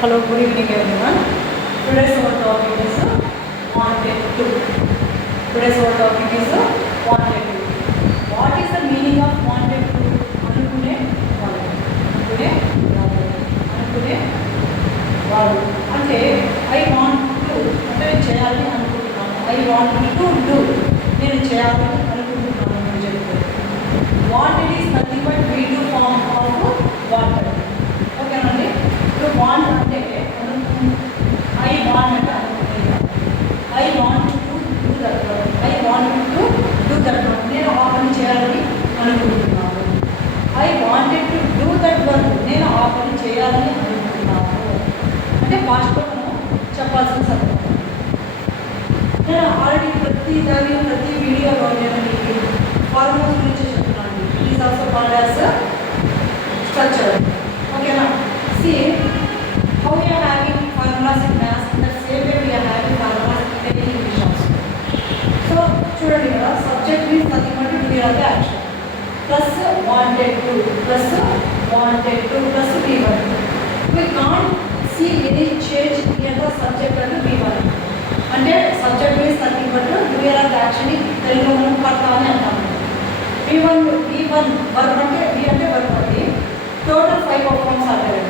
Hello, good evening everyone. Today's our topic is wanted to. Today's our topic is wanted to. What is the meaning of wanted to? అనుకునే వాళ్ళు అంటే I want to అంటే నేను చేయాలి అనుకుంటున్నాను. I want to do నేను చేయాలి అనుకుంటున్నాను అని చెప్తాను. Wanted is nothing but we do form of wanted. ఓకేనండి. ఇప్పుడు వాంట్ అంటే ఐ వాంట్ అంటే అనుకుంటున్నాను. I want to do that work. I want to do that work. నేను ఆ పని చేయాలని అనుకుంటున్నాను. I wanted to do that work. నేను ఆ పని చేయాలని అనుకుంటున్నాను అంటే పాస్ట్లో మనం చెప్పాల్సిన సందర్భం. నేను ఆల్రెడీ ప్రతి వీడియోలో నేను మీకు ఫార్ములాస్ గురించి చెప్తున్నాను. It is also called as structure. ఓకేనా. See how we are having formulas in maths, in the same way we are having formulas in English also. So చూడండి కదా, subject means nothing but to do the action plus wanted to plus V1. We can't see any change in the subject and V1. అంటే subject means nothing but to do the action. తెలుగులో మనం కర్త అని అంటాము. V1 verb అంటే V అంటే verb అండి. టోటల్ 5 forms are there.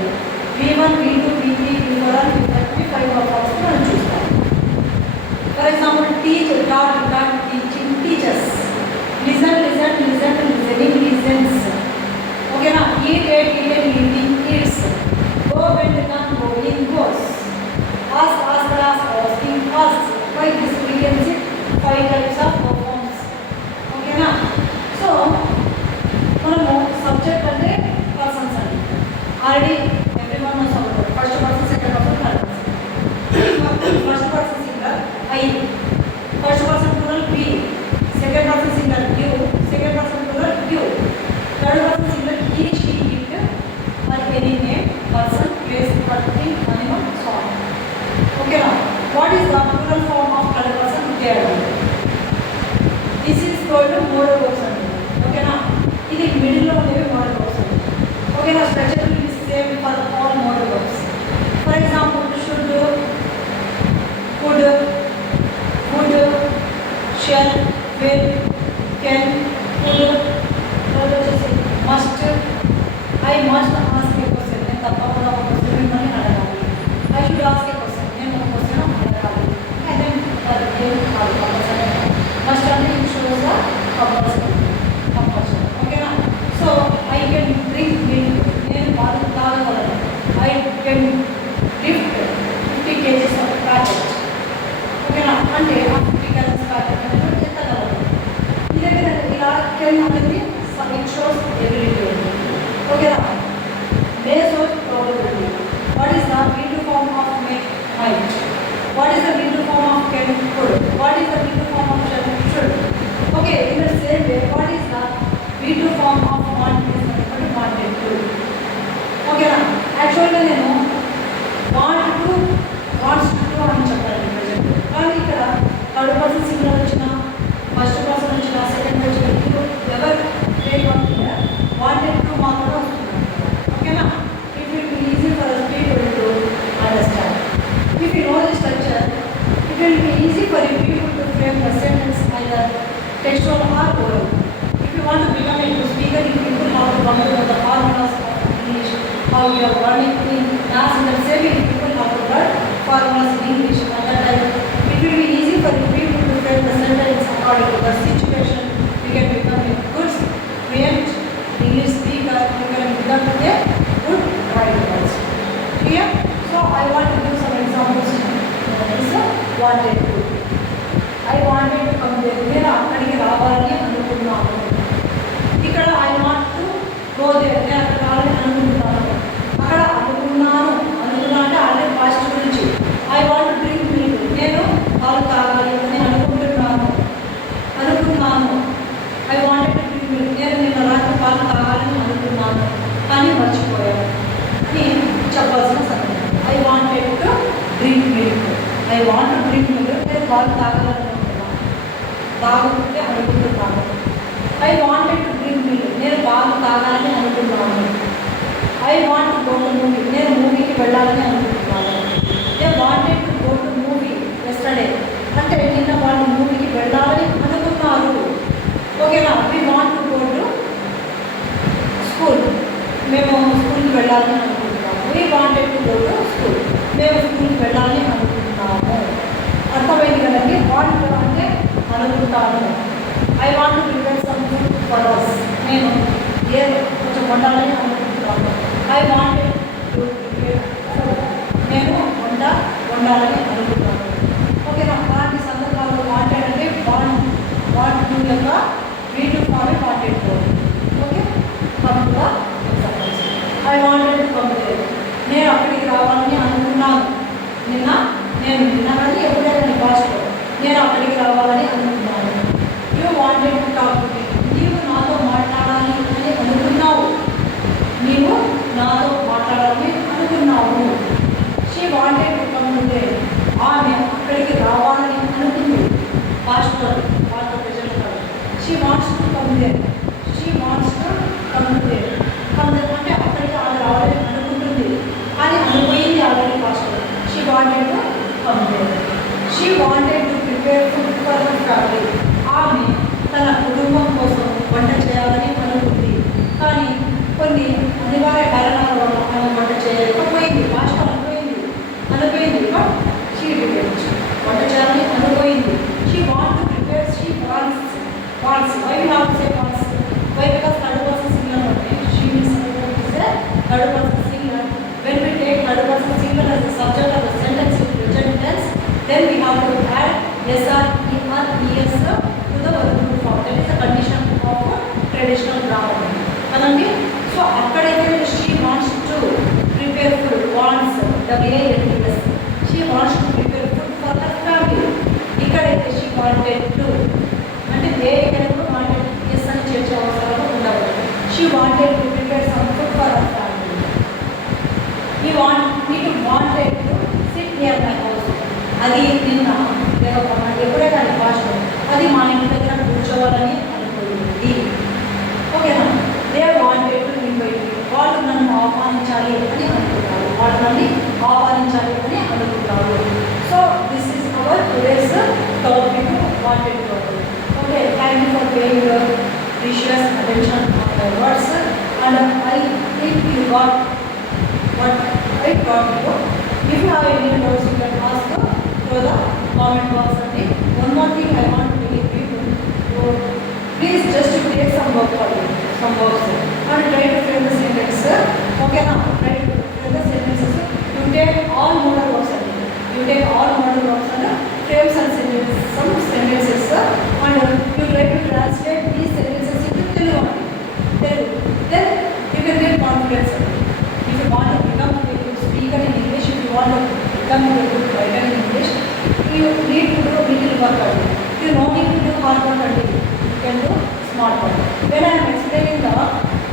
V1, V2, V3, V4 and V5 5 forms మనం చూస్తాం. For example teach teaching teachers, listening listens. ఓకేనా. Eat eating eats, go went going goes, asking like this we can see 5 types of forms. ఓకేనా. So మనము subject అంటే persons అండి. Already first person, second person, third person. First person singular I, first person plural we, second person singular you, second person plural you, third person singular he, she, it, or any name, person, place, thing, animal, so on. Okay now, what is the plural form of third person? There. This is called modal verbs. Okay now, in the middle of the modal verbs. Okay now, structure will be same for all modal verbs. For example, should, could, would, shall, will, can, could, must. I must ask a question. నేను తప్పకుండా ఒక క్వశ్చన్ మిమ్మల్ని అడగాలి. I should ask a question. నేను ఒక క్వశ్చన్ అడగాలి. And then must అంటే it shows the compulsion. ఓకేనా. So I can drink milk. నేను పాలు తాగగలను. I can lift 50 kgs of packet. ఓకేనా. అంటే 50 kgs packet అంటే ఎత్తగలరు. ఇదే విధంగా ఇలా కెన్ అనేది it shows ability. ఓకేనా. మే shows probability. What is the V2 form of might? What is the V2 form of can? Could. What is the V2 form of shall? Should. Okay, in the same way, what is the V2 form of want? Is wanted to. ఓకేనా. యాక్చువల్గా నేను wants to అని చెప్పాను ప్రజెంట్. కానీ ఇక్కడ third person singular వచ్చిన, first person వచ్చిన, సెకండ్ వచ్చిన, ఎవరు వాంటెడ్ టు మాత్రమే వస్తుంది. ఓకేనా. It will be easy for us people to understand. If you know the structure, it will be easy for you people to frame the sentence either textual or oral. If you want to become a good speaker, you people have to come to the formulas of English, how you are learning in maths, and the same way people have to learn formulas in English. At that time, it will be easy for you people to frame the sentence according to the situation. You can become a good fluent English speaker. You can become a good writer also. Clear? So I want to give some examples. This wanted to. I wanted to come there. నేను అక్కడికి రావాలని అనుకున్నాను. ఇక్కడ I want to go there. నేను అక్కడ రావాలని అనుకుంటున్నాను. అక్కడ అనుకున్నాను అంటే ఆల్రెడీ పాస్ట్ గురించి. I want to drink milk. నేను పాలు తాగాలి అని అనుకుంటున్నాను. I wanted to drink milk. నేను నిన్న రాత్రి పాలు తాగాలని అనుకున్నాను కానీ మర్చిపోయాను అని చెప్పాల్సిన సందర్భం. I wanted to drink milk. I want to drink milk. నేను పాలు తాగాలని తాగుతుంటే అనుకుంటున్నాను. I wanted to drink milk. నేను పాలు తాగాలని అనుకున్నాను. I want to go to movie. నేను మూవీకి వెళ్ళాలని అనుకుంటున్నాను. వెళ్ళాలని అనుకున్నారు. ఓకేనా? We want to go to school. మేము స్కూల్కి వెళ్ళాలని అనుకుంటున్నాము. We wanted to go to school. మేము స్కూల్కి వెళ్ళాలని అనుకుంటున్నాము. అర్థమైంది కదండి. వాంట్ అంటే అనుకుంటాను. I want to prepare some food for us. నేను కొంచెం వండాలని అనుకుంటున్నాను. I wanted to prepare food. నేను వండాలని అనుకుంటున్నాను. ఓకేనా? అలాంటి సందర్భాల్లో వాంటెడ్ అంటే వాంట్ టు యొక్క వీటు ఫార్మే వాంటెడ్ ఫోర్. ఓకే, కమ్గా I wanted to come there. నేను అక్కడికి రావాలని అనుకున్నాను. నేను విన్నానని ఎప్పుడైనా భాషలో నేను అక్కడికి రావాలని అనుకున్నాను. You wanted to talk to me. నీవు నాతో మాట్లాడాలి అని అనుకున్నావు. నీవు నాతో మాట్లాడాలని అనుకున్నావు. She wanted to come there. ఆమె అక్కడికి రావాలని అనుకుంది. భాషలో వాళ్ళ ప్రజలు కాదు. She wants to come there. She wants to come there. అంటే అక్కడికి ఆమె రావాలని అనుకుంటుంది అని అనుకోయింది ఆల్రెడీ భాషలో. She wanted to come there. She wanted to prepare food for her family. ఆమె తన కుటుంబం కోసం వంట చేయాలని అనుకుంది. కానీ కొన్ని అనివార్య కారణాల వల్ల ఆమె వంట చేయలేకపోయింది. భాష అనుకోయింది బట్ షీ డిడ్. వంట చేయాలని అనుకోయింది. She want to prepare. She wants. Why we have to say wants? Why? Because third person singular అంటే she means third person singular. When we take third person singular as the subject of the sentence in present tense, then we have to add s or es to the verb form. That is the condition of traditional grammar. Kadandi. So akkadaithe she wants to prepare food. Wants WANTS. She wants to prepare food for her family. Ikkadaithe she wanted to. అంటే ఏ ఇక్కడ wanted yes అని చేర్చే అవసరం ఉండదు. She wanted to prepare some food for her family. He wanted to sit near my house. అది నిన్న ఎప్పుడైనా భాషలో అది మా ఇంటి దగ్గర కూర్చోవాలని అనుకుంది. ఓకేనా? దే వాంటెడ్ టు ఇన్వైట్ మీ. వాళ్ళు నన్ను ఆహ్వానించాలి అని అనుకుంటారు. So this is our today's topic wanted to. Okay, thank you for paying your precious attention on my words and I think you got what I talked about. If you have any doubts, you can ask through the comment box. And one more thing I want to tell you, so please just create some work for you, some works, and try to frame the sentence. Okay, now try to frame the sentences. You take all modal verbs and frame some sentences, and you try to translate these sentences into Telugu. Then you can get confidence. If you want to become a good speaker in English, if you want to become a good writer in English, you need to do little work. You don't need to do hard work. You can do smart work. When I am explaining the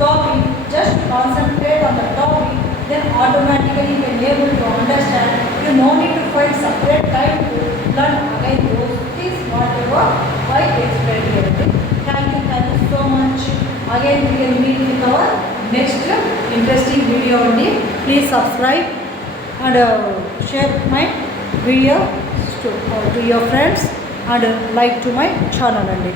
topic, just concentrate on the topic, then automatically you can be able to understand. You no need to find separate time to learn again those things, whatever I explained here. Thank you so much. Again we can meet with our next interesting video only. Please subscribe and share my video to your friends and like to my channel only.